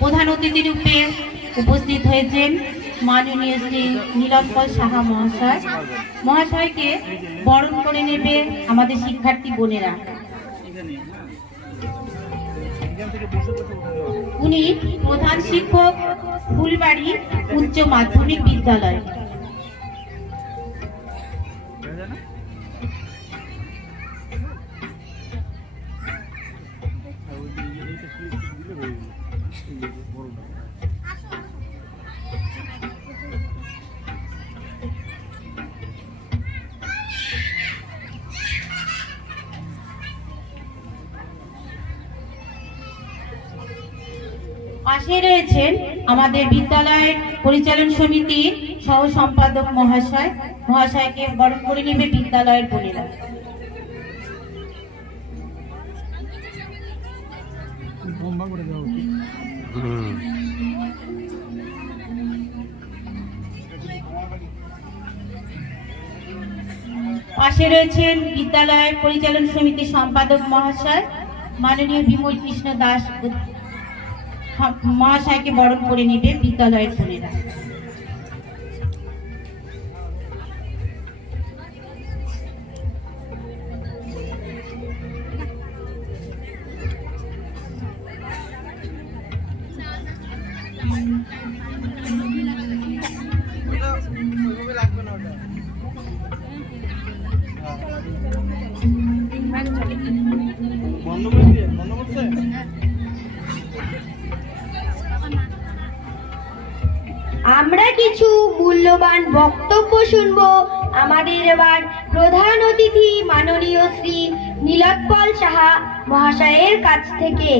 প্রধান অতিথি রূপে উপস্থিত হয়েছেন মাননীয় শ্রী নীলৎপল সাহা মহাশয়। মহাশয়কে বরণ করে নেবে আমাদের শিক্ষার্থী বোনেরা। উনি প্রধান শিক্ষক ফুলবাড়ি উচ্চ মাধ্যমিক বিদ্যালয়। পাশে রয়েছেন আমাদের বিদ্যালয়ের পরিচালন সমিতির সহ সম্পাদক মহাশয়। মহাশয়কে বরণ করে নেবে বিদ্যালয়ের বোনেরা। পাশে রয়েছেন বিদ্যালয়ের পরিচালন সমিতির সম্পাদক মহাশয়। মাননীয় বিমল কৃষ্ণ দাস মহাশয়কে বরণ করে নেবে বিদ্যালয়ের বোনেরা বন্ধ আমরা কিছু মূল্যবান বক্তব্য শুনব। আমাদের এবার প্রধান অতিথি মাননীয় শ্রী নীলোৎপল সাহা মহাশয়ের কাছ থেকে।